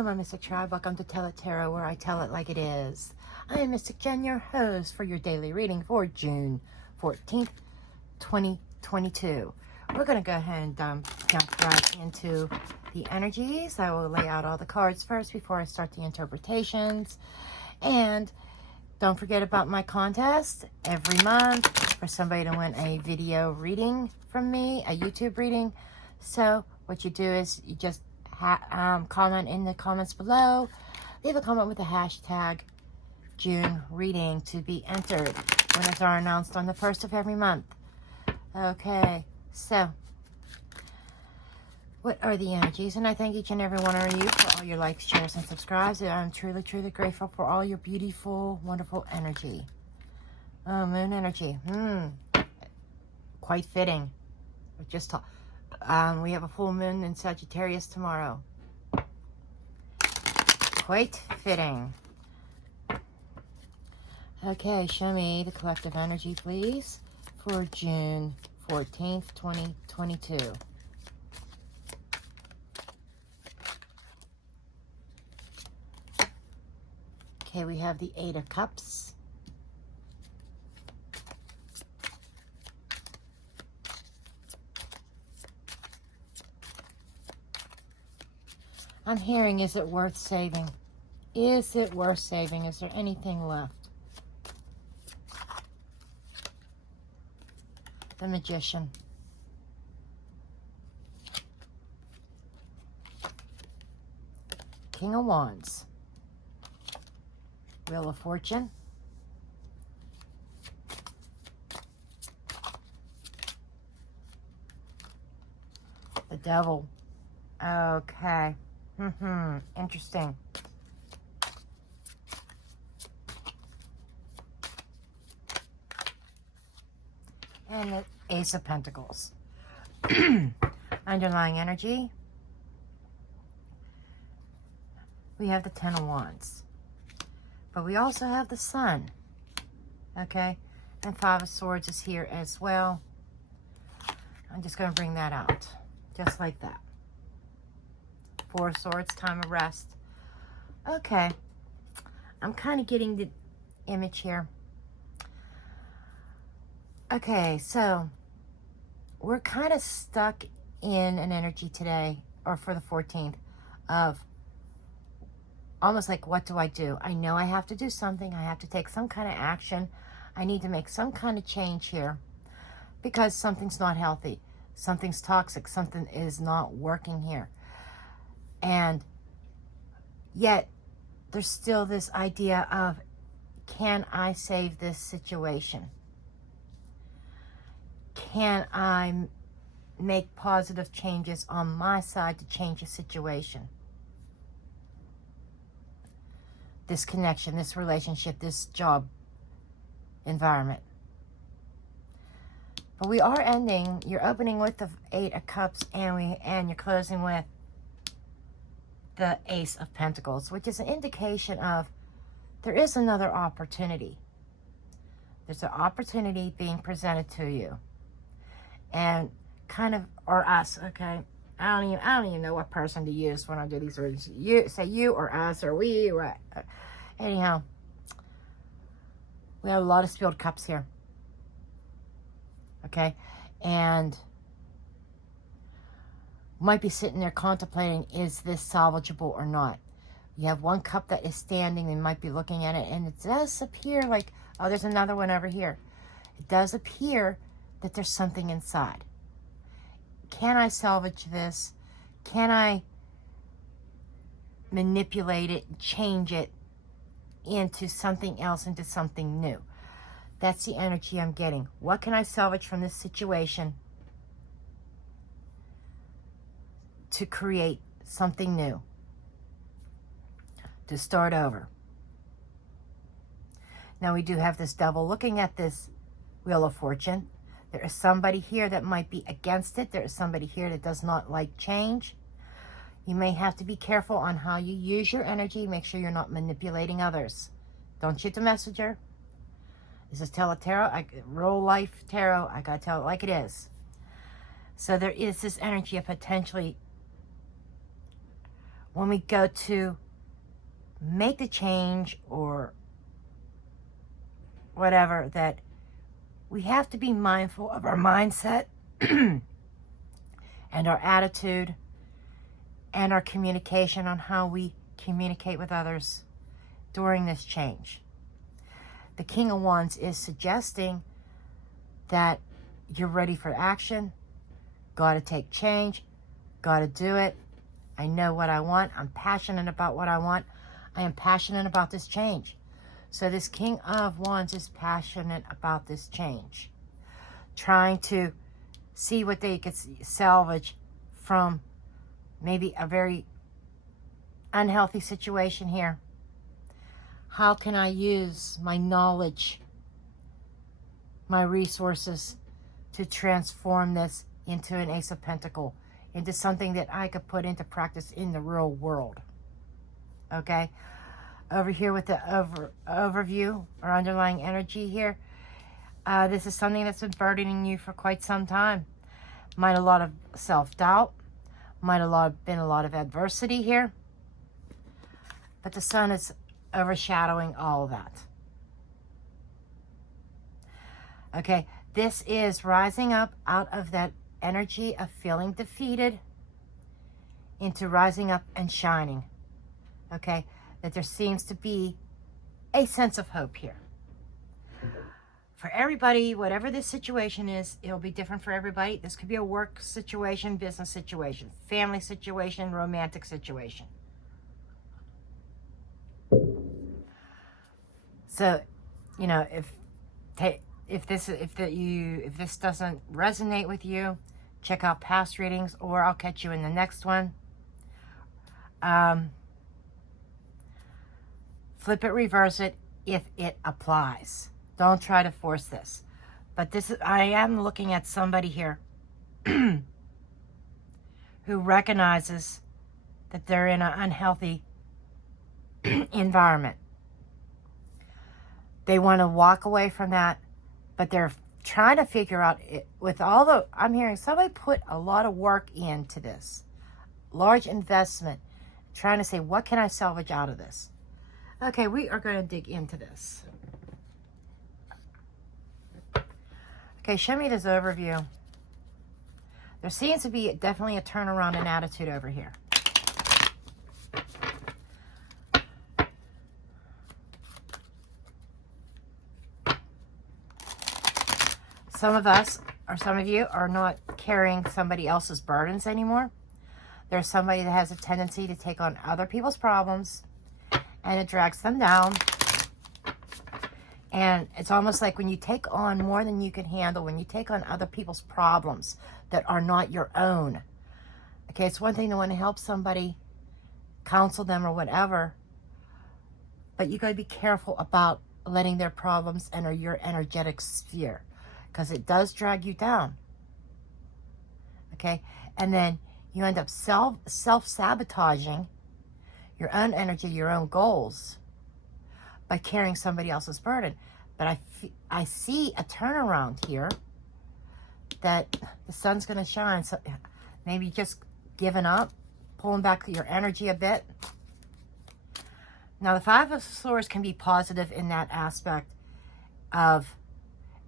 Hello, my Mystic Tribe. Welcome to Tell It Tarot, where I tell it like it is. I am Mystic Jen, your host for your daily reading for June 14th, 2022. We're going to go ahead and jump right into the energies. I will lay out all the cards first before I start the interpretations. And don't forget about my contest every month for somebody to win a video reading from me, a YouTube reading. So what you do is you just comment in the comments below. Leave a comment with the hashtag June reading to be entered. Winners are announced on the 1st of every month. Okay, so what are the energies? And I thank each and every one of you for all your likes, shares, and subscribes. And I'm truly, truly grateful for all your beautiful, wonderful energy. Oh, moon energy. Quite fitting. Just we have a full moon in Sagittarius tomorrow. Quite fitting. Okay, show me the collective energy, please, for June 14th, 2022. Okay, we have the 8 of Cups. I'm hearing, is it worth saving? Is it worth saving? Is there anything left? The Magician. King of Wands. Wheel of Fortune. The Devil. Okay. Interesting. And the Ace of Pentacles. Underlying energy. We have the 10 of Wands. But we also have the Sun. Okay? And 5 of Swords is here as well. I'm just going to bring that out. Just like that. 4 of Swords, time of rest. Okay. I'm kind of getting the image here. Okay, so we're kind of stuck in an energy today, or for the 14th, of almost like, what do I do? I know I have to do something. I have to take some kind of action. I need to make some kind of change here because something's not healthy. Something's toxic. Something is not working here. And yet there's still this idea of, can I save this situation? Can I make positive changes on my side to change a situation? This connection, this relationship, this job environment. But we are ending, you're opening with the 8 of Cups and you're closing with the Ace of Pentacles, which is an indication of there is another opportunity. There's an opportunity being presented to you. And kind of, or us, okay? I don't even know what person to use when I do these words. You say you or us or we or anyhow. We have a lot of spilled cups here. Okay? And might be sitting there contemplating, is this salvageable or not? You have one cup that is standing, and might be looking at it, and it does appear like, oh, there's another one over here. It does appear that there's something inside. Can I salvage this? Can I manipulate it, change it into something else, into something new? That's the energy I'm getting. What can I salvage from this situation to create something new, to start over? Now we do have this Devil looking at this Wheel of Fortune. There is somebody here that might be against it. There is somebody here that does not like change. You may have to be careful on how you use your energy. Make sure you're not manipulating others. Don't shoot the messenger. This is Tell It Tarot, real life tarot. I gotta tell it like it is. So there is this energy of potentially when we go to make the change or whatever, that we have to be mindful of our mindset and our attitude and our communication on how we communicate with others during this change. The King of Wands is suggesting that you're ready for action. Got to take change. Got to do it. I know what I want. I'm passionate about what I want. I am passionate about this change. So this King of Wands is passionate about this change. Trying to see what they could salvage from maybe a very unhealthy situation here. How can I use my knowledge, my resources to transform this into an Ace of Pentacles, into something that I could put into practice in the real world? Okay? Over here with the overview or underlying energy here, this is something that's been burdening you for quite some time. Might a lot of self-doubt. Might been a lot of adversity here. But the sun is overshadowing all of that. Okay, this is rising up out of that energy of feeling defeated into rising up and shining. Okay, that there seems to be a sense of hope here. For everybody, whatever this situation is, it'll be different for everybody. This could be a work situation, business situation, family situation, romantic situation. So, you know, if this doesn't resonate with you, check out past readings, or I'll catch you in the next one. Flip it, reverse it if it applies. Don't try to force this. But I am looking at somebody here who recognizes that they're in an unhealthy environment. They want to walk away from that, but they're trying to figure out it with all the, I'm hearing somebody put a lot of work into this. Large investment. Trying to say, what can I salvage out of this? Okay, we are going to dig into this. Okay, show me this overview. There seems to be definitely a turnaround in attitude over here. Some of us, or some of you, are not carrying somebody else's burdens anymore. There's somebody that has a tendency to take on other people's problems, and it drags them down. And it's almost like when you take on more than you can handle, when you take on other people's problems that are not your own. Okay, it's one thing to want to help somebody, counsel them or whatever, but you got to be careful about letting their problems enter your energetic sphere, because it does drag you down. Okay, and then you end up self-sabotaging your own energy, your own goals, by carrying somebody else's burden. But I see a turnaround here, that the sun's going to shine. So maybe just giving up, pulling back your energy a bit. Now the Five of Swords can be positive in that aspect of,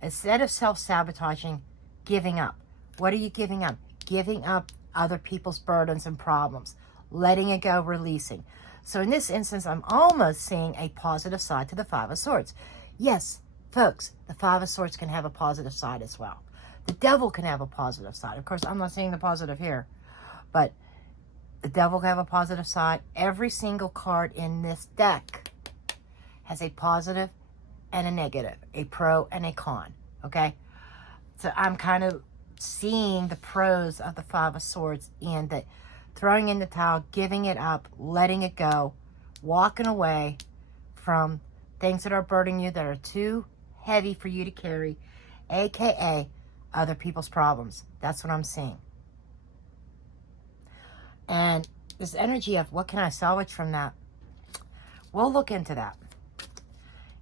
instead of self-sabotaging, giving up. What are you giving up? Giving up other people's burdens and problems. Letting it go, releasing. So in this instance, I'm almost seeing a positive side to the Five of Swords. Yes, folks, the Five of Swords can have a positive side as well. The Devil can have a positive side. Of course, I'm not seeing the positive here, but the Devil can have a positive side. Every single card in this deck has a positive and a negative, a pro and a con, okay? So I'm kind of seeing the pros of the Five of Swords in that throwing in the towel, giving it up, letting it go, walking away from things that are burdening you, that are too heavy for you to carry, aka other people's problems. That's what I'm seeing. And this energy of what can I salvage from that? We'll look into that.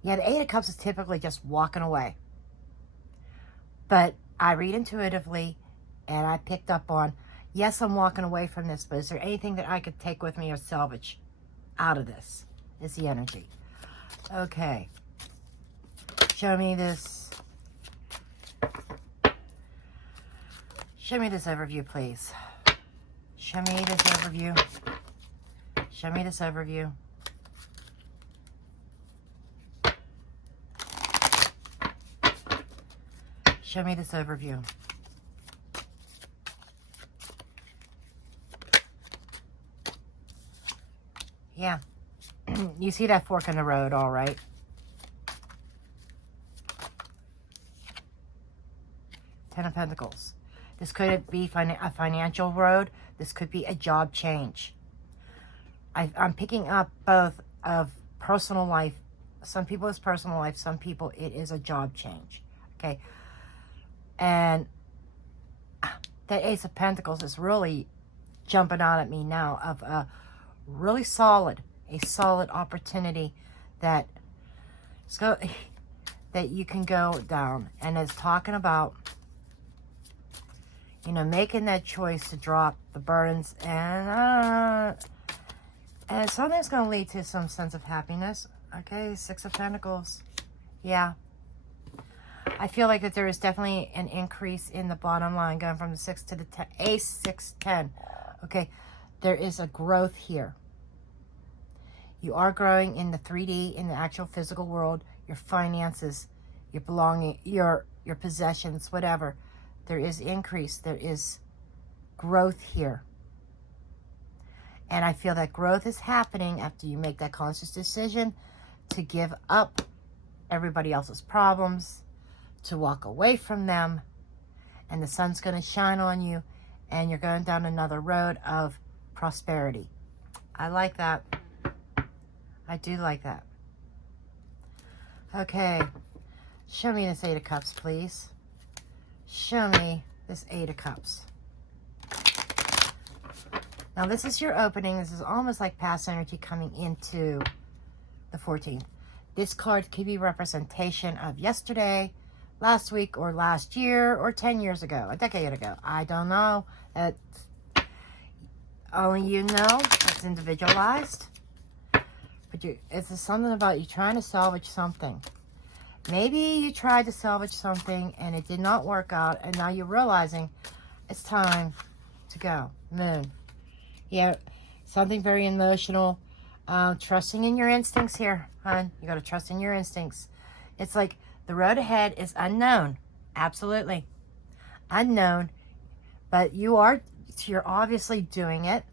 Yeah, the Eight of Cups is typically just walking away. But I read intuitively, and I picked up on, Yes, I'm walking away from this, but is there anything that I could take with me or salvage out of this? Is the energy. Okay. Show me this. Show me this overview, please. Show me this overview. Show me this overview. Show me this overview. Yeah. You see that fork in the road, all right? Ten of Pentacles. This could be a financial road. This could be a job change. I'm picking up both of personal life. Some people it's personal life. Some people it is a job change. Okay. And that Ace of Pentacles is really jumping out at me now of a really solid opportunity that you can go down. And it's talking about, you know, making that choice to drop the burdens, and something's going to lead to some sense of happiness. Okay, Six of Pentacles. Yeah. I feel like that there is definitely an increase in the bottom line going from the 6 to the 10. Ace, 6, 10. Okay, there is a growth here. You are growing in the 3D, in the actual physical world, your finances, your belonging, your possessions, whatever. There is increase. There is growth here. And I feel that growth is happening after you make that conscious decision to give up everybody else's problems, to walk away from them, and the sun's going to shine on you, and you're going down another road of prosperity. I like that. I do like that. Okay. Show me this Eight of Cups, please. Show me this Eight of Cups. Now, this is your opening. This is almost like past energy coming into the 14th. This card could be representation of yesterday, last week, or last year, or 10 years ago, a decade ago. I don't know. Only you know. It's individualized. But it's something about you trying to salvage something. Maybe you tried to salvage something and it did not work out, and now you're realizing it's time to go. Moon. Yeah, something very emotional. Trusting in your instincts here, hon. You got to trust in your instincts. It's like the road ahead is unknown. Absolutely. Unknown. But you're obviously doing it.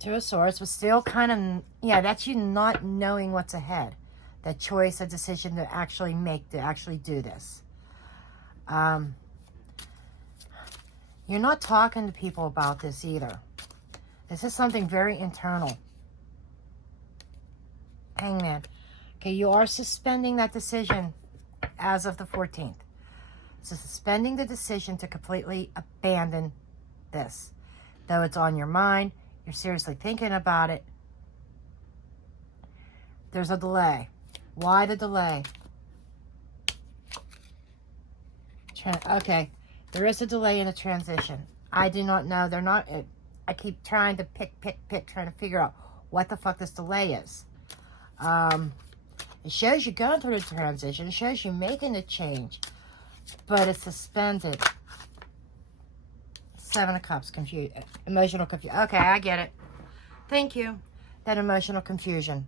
Two of Swords was still kind of, yeah, that's you not knowing what's ahead. That choice, a decision to actually make, to actually do this. You're not talking to people about this either. This is something very internal. Hangman. Okay, you are suspending that decision as of the 14th. So suspending the decision to completely abandon this. Though it's on your mind, you're seriously thinking about it. There's a delay. Why the delay? Okay. There is a delay in the transition. I do not know. They're not... I keep trying to pick, trying to figure out what the fuck this delay is. It shows you going through the transition. It shows you making the change. But it's suspended. Seven of Cups. Emotional confusion. Okay, I get it. Thank you. That emotional confusion.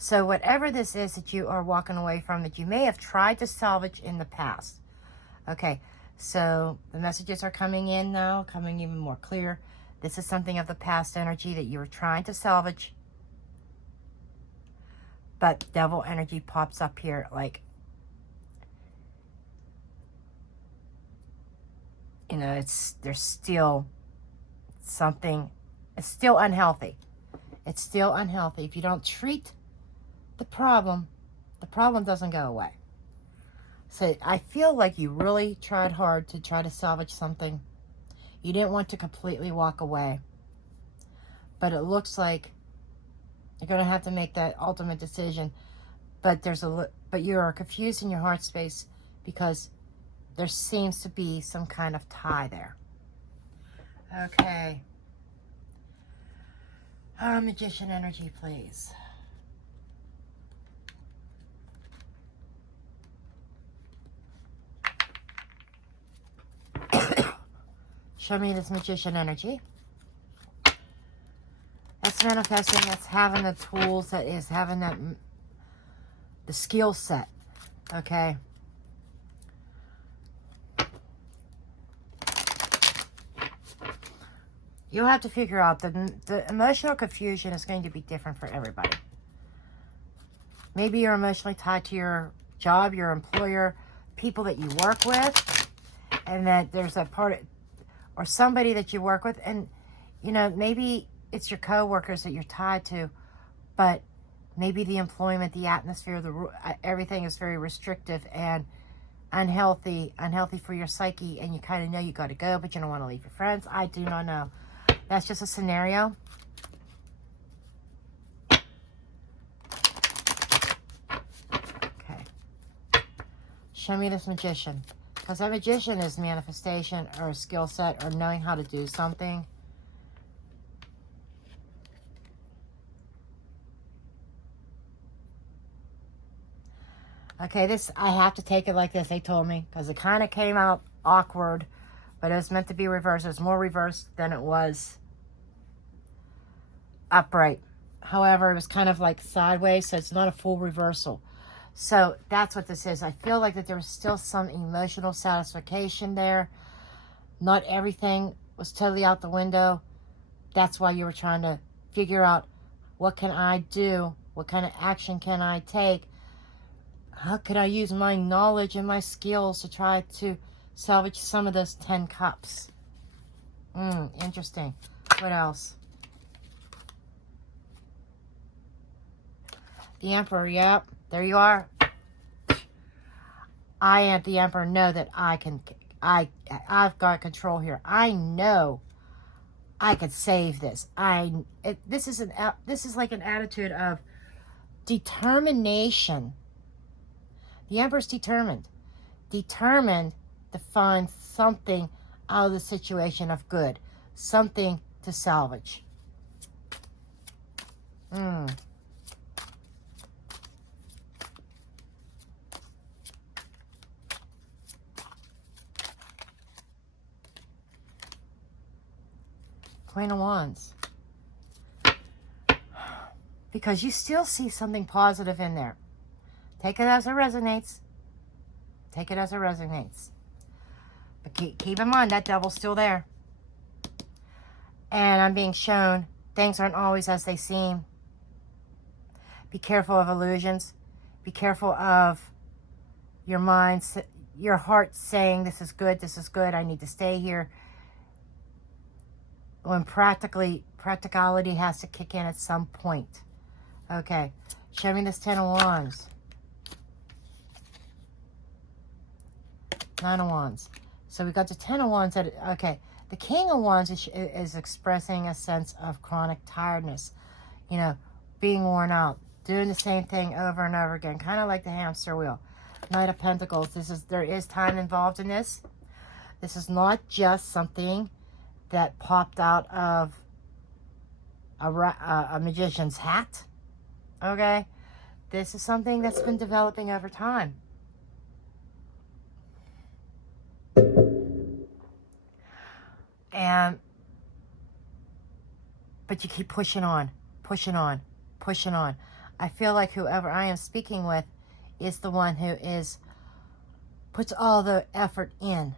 So whatever this is that you are walking away from, that you may have tried to salvage in the past. Okay, so the messages are coming in now, coming even more clear. This is something of the past energy that you were trying to salvage. But devil energy pops up here like, you know, there's still something, it's still unhealthy. It's still unhealthy. If you don't treat the problem doesn't go away. So I feel like you really tried hard to try to salvage something. You didn't want to completely walk away. But it looks like You're going to have to make that ultimate decision. But but you are confused in your heart space because there seems to be some kind of tie there. Okay. Magician energy, please. Show me this magician energy. That's manifesting. That's having the tools. That is having that the skill set. Okay. You'll have to figure out the emotional confusion is going to be different for everybody. Maybe you're emotionally tied to your job, your employer, people that you work with, and that there's a part, or somebody that you work with, and you know, maybe it's your co-workers that you're tied to, but maybe the employment, the atmosphere, everything is very restrictive and unhealthy for your psyche, and you kind of know you got to go, but you don't want to leave your friends. I do not know. That's just a scenario. Okay. Show me this magician. Because that magician is manifestation or a skill set or knowing how to do something. Okay, this, I have to take it like this, they told me, because it kind of came out awkward, but it was meant to be reversed. It was more reversed than it was upright. However, it was kind of like sideways, so it's not a full reversal. So that's what this is. I feel like that there was still some emotional satisfaction there. Not everything was totally out the window. That's why you were trying to figure out, what can I do? What kind of action can I take? How could I use my knowledge and my skills to try to salvage some of those 10 cups? Interesting. What else? The Emperor, yep. There you are. I am the Emperor. Know that I've got control here. I know I could save this. This is like an attitude of determination. The Emperor's determined to find something out of the situation of good, something to salvage. 20 of Wands. Because you still see something positive in there. Take it as it resonates. Take it as it resonates. But keep in mind, that devil's still there. And I'm being shown things aren't always as they seem. Be careful of illusions. Be careful of your mind, your heart saying, this is good, I need to stay here. When practicality has to kick in at some point. Okay, show me this 10 of Wands. 9 of Wands. So we got the 10 of Wands. Okay, the King of Wands is expressing a sense of chronic tiredness. You know, being worn out, doing the same thing over and over again, kind of like the hamster wheel. Knight of Pentacles. There is time involved in this. This is not just something that popped out of a magician's hat. Okay, this is something that's been developing over time. But you keep pushing on. I feel like whoever I am speaking with is the one who puts all the effort in,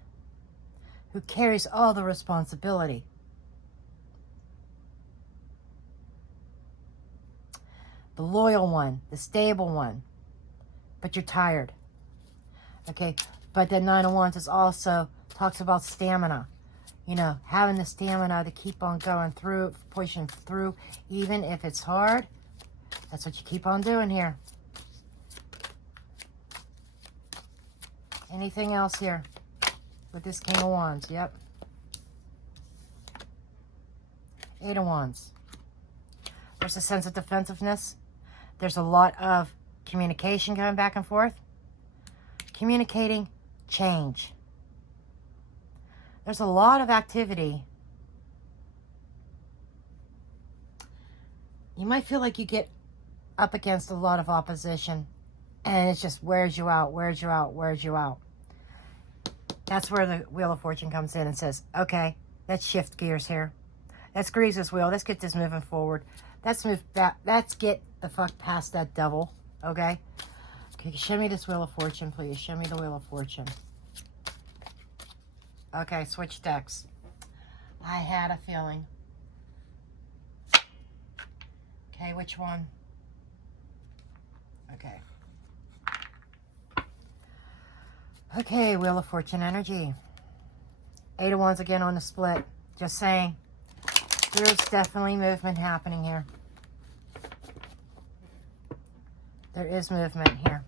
who carries all the responsibility. The loyal one, the stable one, but you're tired. Okay, but the 9 of Wands also talks about stamina. You know, having the stamina to keep on going through, pushing through, even if it's hard. That's what you keep on doing here. Anything else here with this King of Wands? Yep. 8 of Wands. There's a sense of defensiveness. There's a lot of communication going back and forth. Communicating change. There's a lot of activity. You might feel like you get up against a lot of opposition, and it just wears you out, wears you out, wears you out. That's where the Wheel of Fortune comes in and says, okay, let's shift gears here. Let's grease this wheel. Let's get this moving forward. Let's move back. Let's get the fuck past that devil, okay? Okay, show me this Wheel of Fortune, please. Show me the Wheel of Fortune. Okay, switch decks. I had a feeling. Okay, which one? Okay. Okay, Wheel of Fortune energy. 8 of Wands again on the split. Just saying. There's definitely movement happening here. There is movement here.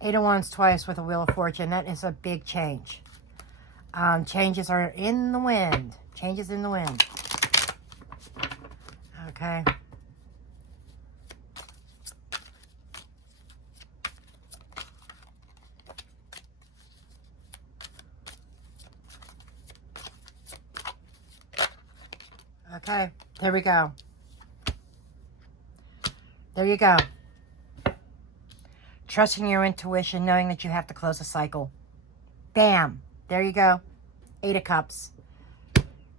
Eight of Wands twice with a Wheel of Fortune. That is a big change. Changes are in the wind. Changes in the wind. Okay. Okay, there we go. There you go. Trusting your intuition, knowing that you have to close a cycle. Bam. There you go. 8 of Cups.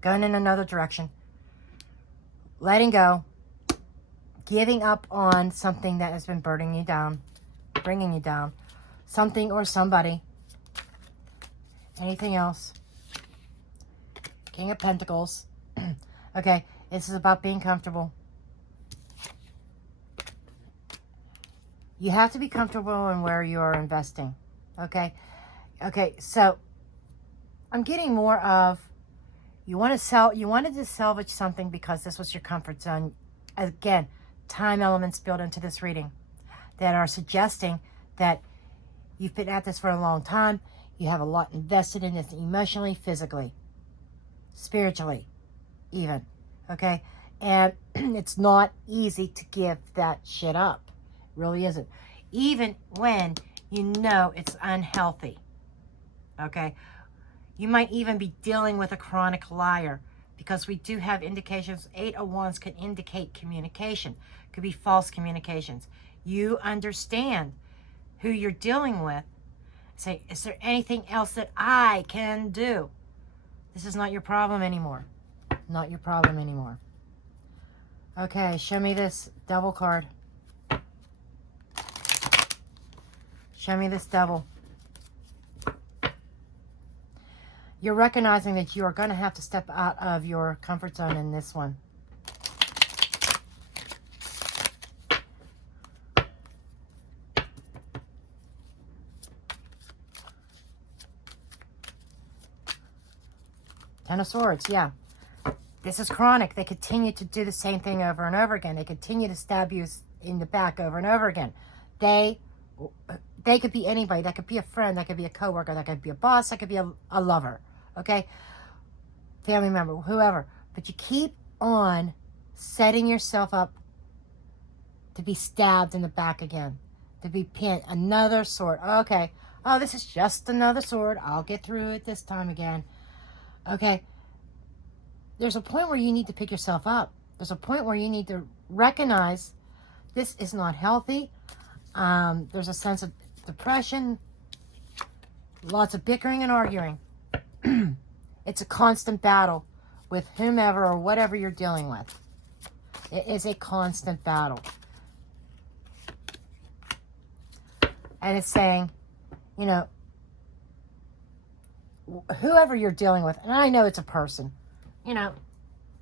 Going in another direction. Letting go. Giving up on something that has been burning you down. Bringing you down. Something or somebody. Anything else? King of Pentacles. Okay, this is about being comfortable. You have to be comfortable in where you are investing. Okay? Okay, so I'm getting more of you wanted to salvage something because this was your comfort zone. Again, time elements built into this reading that are suggesting that you've been at this for a long time. You have a lot invested in this emotionally, physically, spiritually, even. Okay? And it's not easy to give that shit up. It really isn't. Even when you know it's unhealthy. Okay? You might even be dealing with a chronic liar because we do have indications. 8 of Wands can indicate communication. Could be false communications. You understand who you're dealing with. Say, is there anything else that I can do? This is not your problem anymore. Not your problem anymore. Okay, show me this Devil card. Show me this Devil. You're recognizing that you are going to have to step out of your comfort zone in this one. Ten of Swords, yeah. This is chronic. They continue to do the same thing over and over again. They continue to stab you in the back over and over again. They could be anybody. That could be a friend. That could be a coworker. That could be a boss. That could be a lover. Okay? Family member, whoever. But you keep on setting yourself up to be stabbed in the back again. To be pinned. Another sword. Okay. Oh, this is just another sword. I'll get through it this time again. Okay. There's a point where you need to pick yourself up. There's a point where you need to recognize this is not healthy. There's a sense of depression. Lots of bickering and arguing. It's a constant battle with whomever or whatever you're dealing with. It is a constant battle. And it's saying, you know, whoever you're dealing with, and I know it's a person, you know,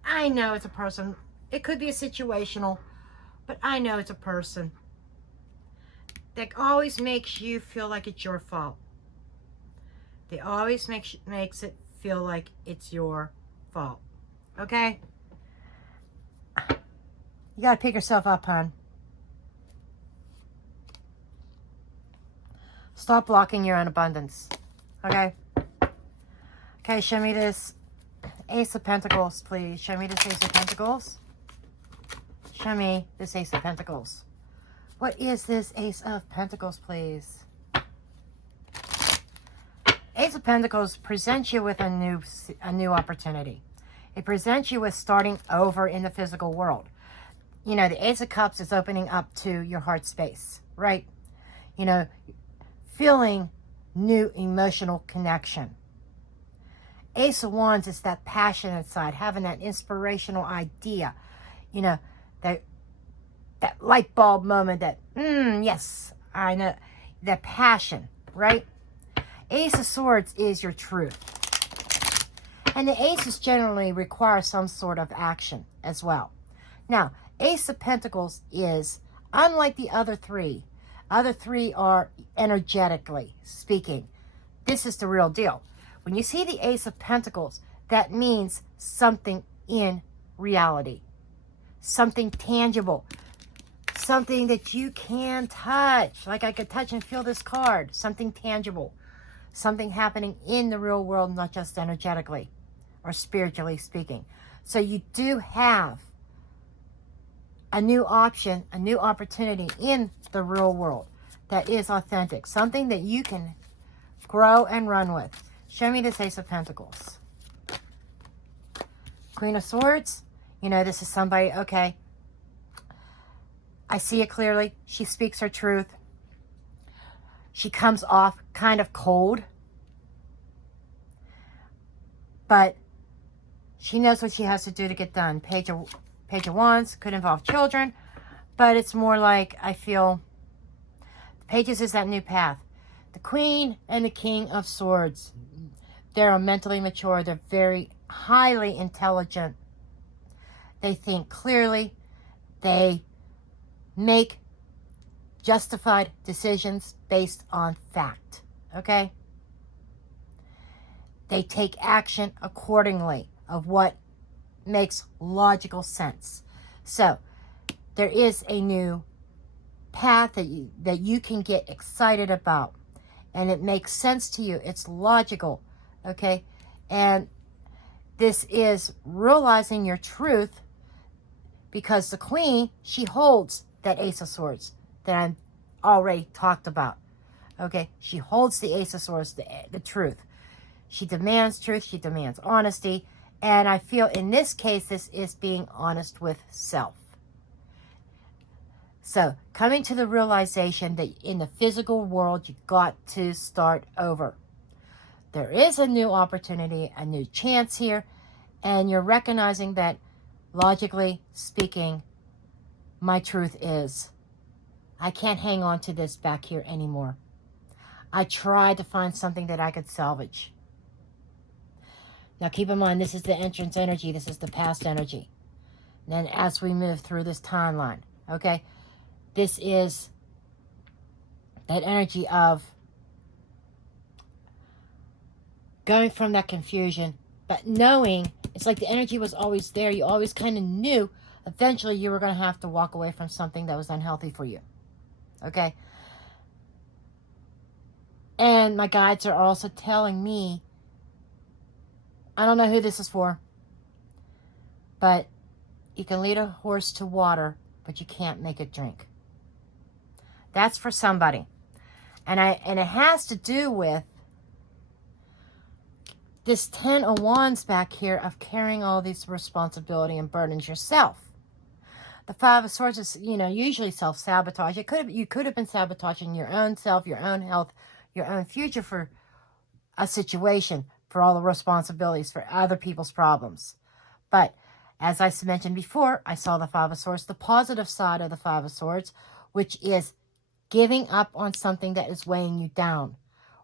I know it's a person. It could be a situational, but I know it's a person that always makes you feel like it's your fault. They always makes it feel like it's your fault. Okay? You got to pick yourself up, hon. Stop blocking your own abundance. Okay? Okay, show me this Ace of Pentacles, please. Show me this Ace of Pentacles. Show me this Ace of Pentacles. What is this Ace of Pentacles, please? Ace of Pentacles presents you with a new opportunity. It presents you with starting over in the physical world. You know, the Ace of Cups is opening up to your heart space, right? You know, feeling new emotional connection. Ace of Wands is that passionate side, having that inspirational idea, you know, that light bulb moment, that, yes, I know, that passion, right? Ace of Swords is your truth. And the aces generally require some sort of action as well. Now, Ace of Pentacles is, unlike the other three are energetically speaking. This is the real deal. When you see the Ace of Pentacles, that means something in reality. Something tangible. Something that you can touch. Like I could touch and feel this card. Something tangible. Something happening in the real world, not just energetically or spiritually speaking. So you do have a new option, a new opportunity in the real world that is authentic. Something that you can grow and run with. Show me this Ace of Pentacles. Queen of Swords. You know, this is somebody, okay, I see it clearly. She speaks her truth. She comes off kind of cold. But she knows what she has to do to get done. Page of Wands could involve children. But it's more like, I feel, the Pages is that new path. The Queen and the King of Swords. They're mentally mature. They're very highly intelligent. They think clearly. They make justified decisions based on fact. Okay? They take action accordingly of what makes logical sense. So, there is a new path that you can get excited about. And it makes sense to you. It's logical. Okay? And this is realizing your truth, because the Queen, she holds that Ace of Swords that I already talked about. Okay? She holds the Ace of Swords, the truth. She demands truth. She demands honesty. And I feel in this case, this is being honest with self. So, coming to the realization that in the physical world, you got to start over. There is a new opportunity, a new chance here. And you're recognizing that, logically speaking, my truth is, I can't hang on to this back here anymore. I tried to find something that I could salvage. Now keep in mind, this is the entrance energy. This is the past energy. And then as we move through this timeline, okay, this is that energy of going from that confusion, but knowing, it's like the energy was always there. You always kind of knew eventually you were going to have to walk away from something that was unhealthy for you. Okay? And my guides are also telling me, I don't know who this is for, but you can lead a horse to water, but you can't make it drink. That's for somebody. And it has to do with this 10 of Wands back here of carrying all these responsibility and burdens yourself. The 5 of Swords is, you know, usually self-sabotage. You could have been sabotaging your own self, your own health, your own future for a situation, for all the responsibilities, for other people's problems. But as I mentioned before, I saw the 5 of Swords, the positive side of the 5 of Swords, which is giving up on something that is weighing you down.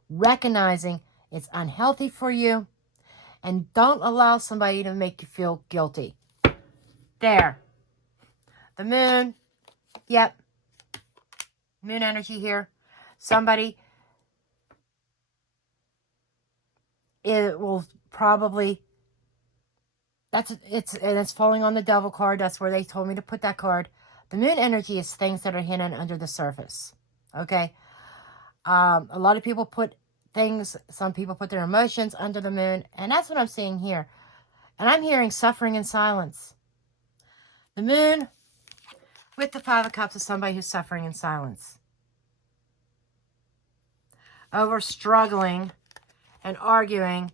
Recognizing it's unhealthy for you, and don't allow somebody to make you feel guilty. There. The moon. Yep. Moon energy here. Somebody, it will probably, it's falling on the Devil card. That's where they told me to put that card. The moon energy is things that are hidden under the surface. Okay. A lot of people put things, some people put their emotions under the moon, and that's what I'm seeing here. And I'm hearing suffering in silence. The moon with the Five of Cups is somebody who's suffering in silence. Over struggling and arguing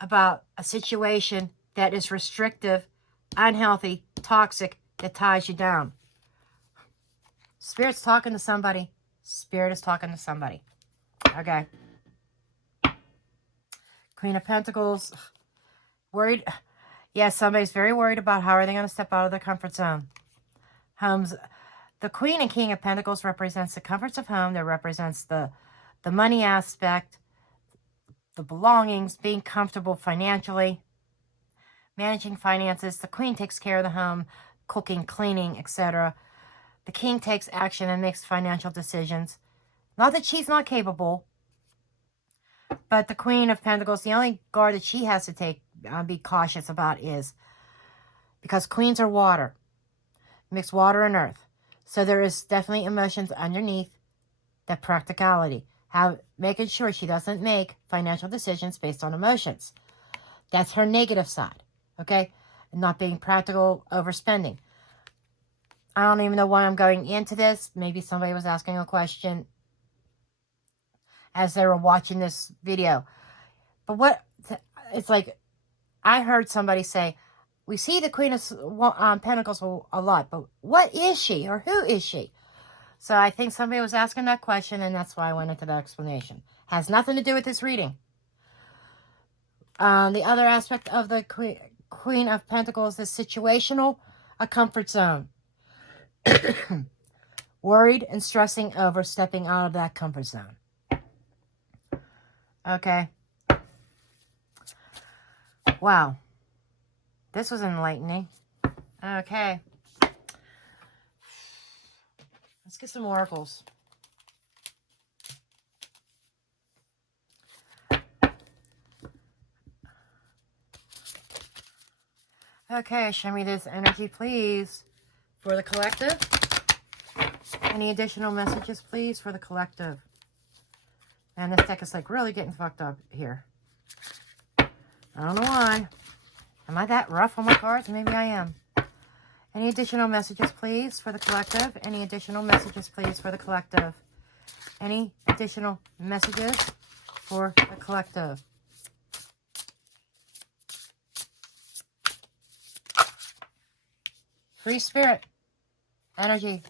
about a situation that is restrictive, unhealthy, toxic, that ties you down. Spirit's talking to somebody. Spirit is talking to somebody. Okay. Queen of Pentacles. Worried. Yes, somebody's very worried about how are they going to step out of their comfort zone. Homes. The Queen and King of Pentacles represents the comforts of home. That represents the money aspect, the belongings, being comfortable financially, managing finances. The Queen takes care of the home, cooking, cleaning, etc. The King takes action and makes financial decisions. Not that she's not capable, but the Queen of Pentacles, the only guard that she has to take, be cautious about is, because queens are water, mix water and earth. So there is definitely emotions underneath that practicality. Making sure she doesn't make financial decisions based on emotions. That's her negative side, okay? Not being practical, overspending. I don't even know why I'm going into this. Maybe somebody was asking a question as they were watching this video. But it's like, I heard somebody say, we see the Queen of Pentacles a lot, but what is she or who is she? So I think somebody was asking that question, and that's why I went into that explanation. Has nothing to do with this reading. The other aspect of the Queen of Pentacles is situational, a comfort zone. Worried and stressing over stepping out of that comfort zone. Okay. Wow. This was enlightening. Okay. Let's get some oracles. Okay, show me this energy, please, for the collective. Any additional messages, please, for the collective. And this deck is like really getting fucked up here. I don't know why. Am I that rough on my cards? Maybe I am. Any additional messages, please, for the collective? Any additional messages, please, for the collective? Any additional messages for the collective? Free spirit. Energy.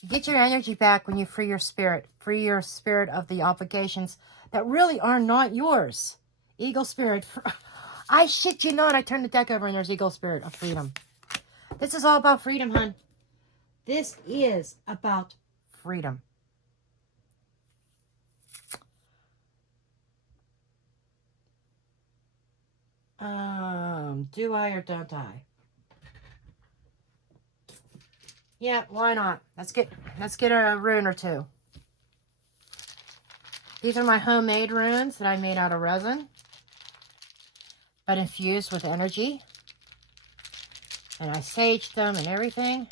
You get your energy back when you free your spirit. Free your spirit of the obligations that really are not yours. Eagle spirit. I shit you not. I turned the deck over and there's eagle spirit of freedom. This is all about freedom, hun. This is about freedom. Do I or don't I? Yeah, why not? Let's get a rune or two. These are my homemade runes that I made out of resin, but infused with energy. And I saged them and everything.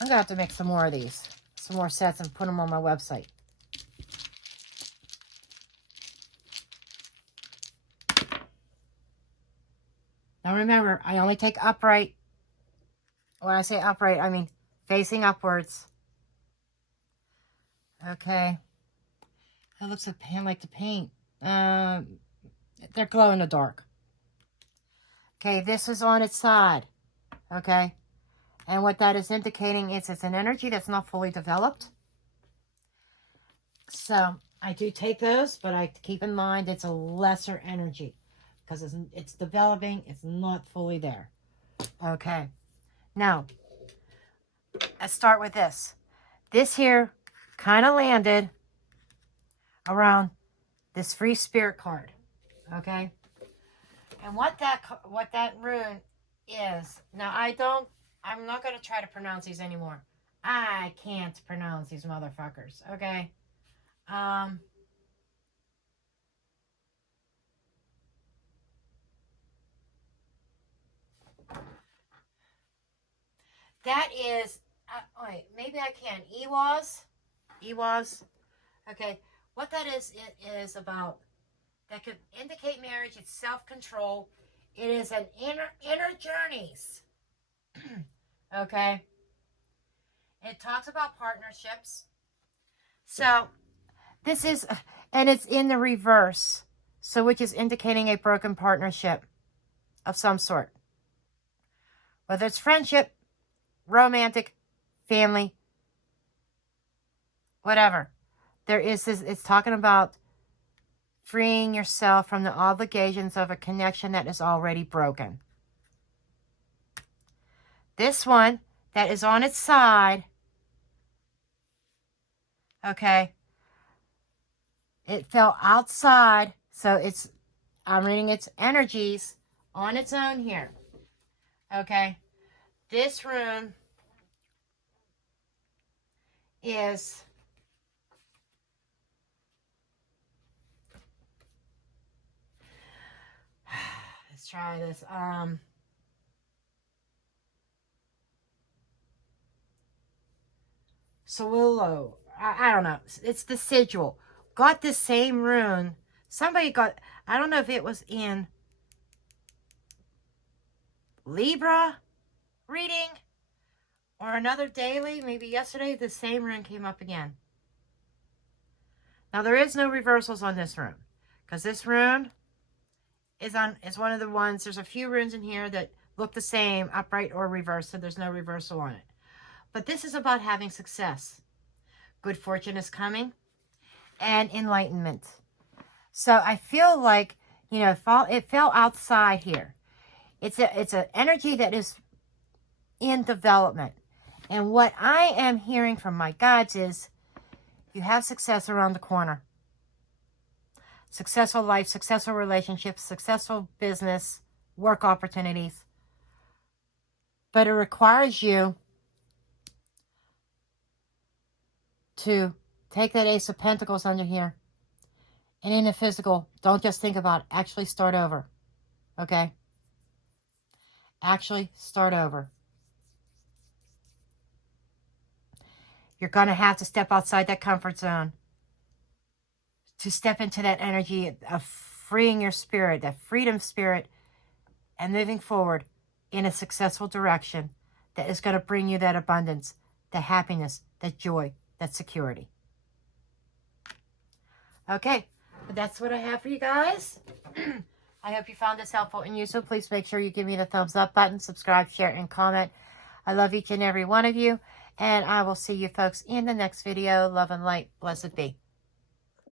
I'm gonna have to make some more of these, some more sets, and put them on my website. Now remember, I only take upright. When I say upright, I mean facing upwards. Okay. That looks like the paint. They're glow in the dark. Okay, this is on its side. Okay. And what that is indicating is it's an energy that's not fully developed. So I do take those, but I keep in mind it's a lesser energy because it's developing. It's not fully there. Okay. Now, let's start with this. This here kind of landed around this free spirit card. Okay. And what that rune is. Now, I'm not going to try to pronounce these anymore. I can't pronounce these motherfuckers. Okay. That is, wait, maybe I can. EWAS. Okay, what that is, it is about, that could indicate marriage. It's self-control. It is an inner journeys. Okay. It talks about partnerships. So this is, and it's in the reverse. So which is indicating a broken partnership of some sort. Whether it's friendship, romantic, family, whatever. There is this, it's talking about freeing yourself from the obligations of a connection that is already broken. This one that is on its side, okay, it fell outside, so it's, I'm reading its energies on its own here, okay. This room is, let's try this, Solillo, I don't know, it's the sigil, got the same rune, somebody got, I don't know if it was in Libra reading or another daily, maybe yesterday, the same rune came up again. Now there is no reversals on this rune, because this rune is one of the ones, there's a few runes in here that look the same, upright or reversed, so there's no reversal on it. But this is about having success. Good fortune is coming, and enlightenment. So I feel like, you know, it fell outside here. It's an energy that is in development. And what I am hearing from my guides is you have success around the corner. Successful life, successful relationships, successful business, work opportunities. But it requires you to take that Ace of Pentacles under here. And in the physical, don't just think about it. Actually start over. Okay? Actually start over. You're going to have to step outside that comfort zone to step into that energy of freeing your spirit, that freedom spirit, and moving forward in a successful direction that is going to bring you that abundance, that happiness, that joy, that security. Okay, but that's what I have for you guys. I hope you found this helpful and useful. Please make sure you give me the thumbs up button, subscribe, share, and comment. I love each and every one of you. And I will see you folks in the next video. Love and light. Blessed be.